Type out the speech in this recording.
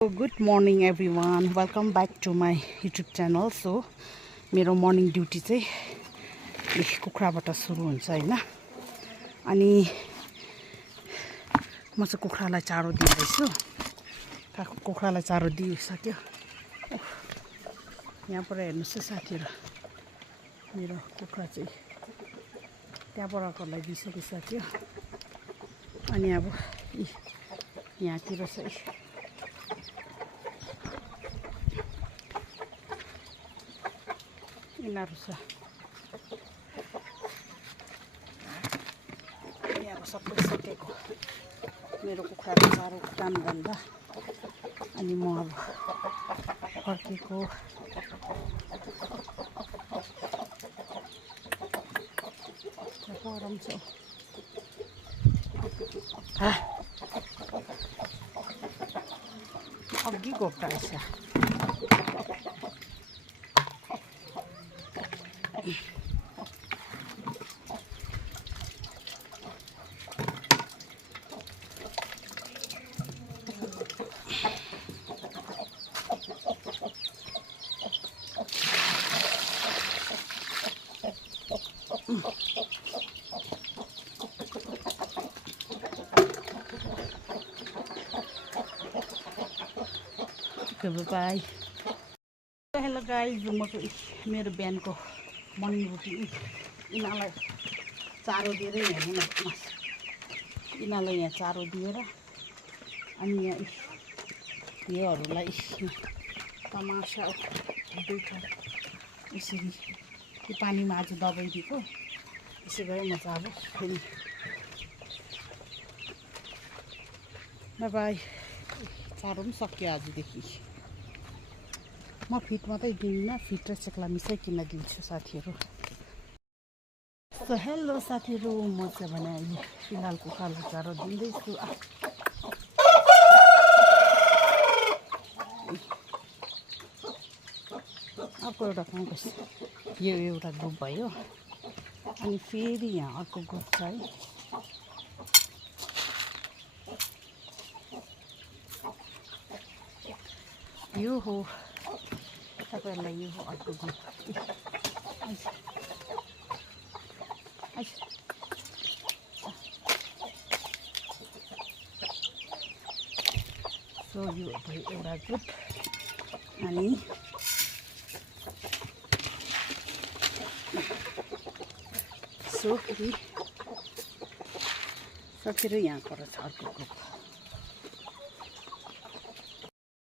Good morning everyone, welcome back to my YouTube channel. So मेरो morning duty चाहिँ कुखुराबाट सुरु हुन्छ हैन। अनि म चाहिँ कुखुरालाई चारो दिँदैछु। कुखुरालाई चारो दिइसक्यो। यहाँ पर हेर्नुस् है साथीहरु, मेरो कुखुरा चाहिँ त्यहाँबाटलाई दिइसक्यो। अनि अब यहाँतिर चाहिँ यिनीहरु छ। यहाँ सबै सकेको मेरो कुखुराको चारो काम धन्दा। अनि म अब फर्केको। गरम छ। अघि घोप्टाएछ। Okay, bye. Hello guys, मेरो बिहानको मर्निङ रुटिन यिनीहरूलाई चारो दिएर हेर्नु न। यिनीहरूलाई यहाँ चारो दिएर अनि यहाँ योहरूलाई तमासा दुईटा यसरी यो पानीमा आज दबाई दिएको। यसै गरी म चाहिँ अब फेरि बाई चारो पनि सक्यो आजदेखि। म फिट मात्रै दिन्न, फिट र चेक्ला मिसाइकन दिन्छु साथीहरु। सो हेलो साथीहरु, म चाहिँ भने अहिले फिलहाल कुखुरालाई चारो दिँदैछु। अर्को एउटा कहाँ गएछ? यो एउटा ग्रुप भयो। अनि फेरि यहाँ अर्को ग्रुप छ है। यो हो तपाईहरुलाई, यो हो अर्को ग्रुप। सो यो भयो एउटा ग्रुप। अनि सो फेरि सकेर यहाँ पर छ अर्को ग्रुप।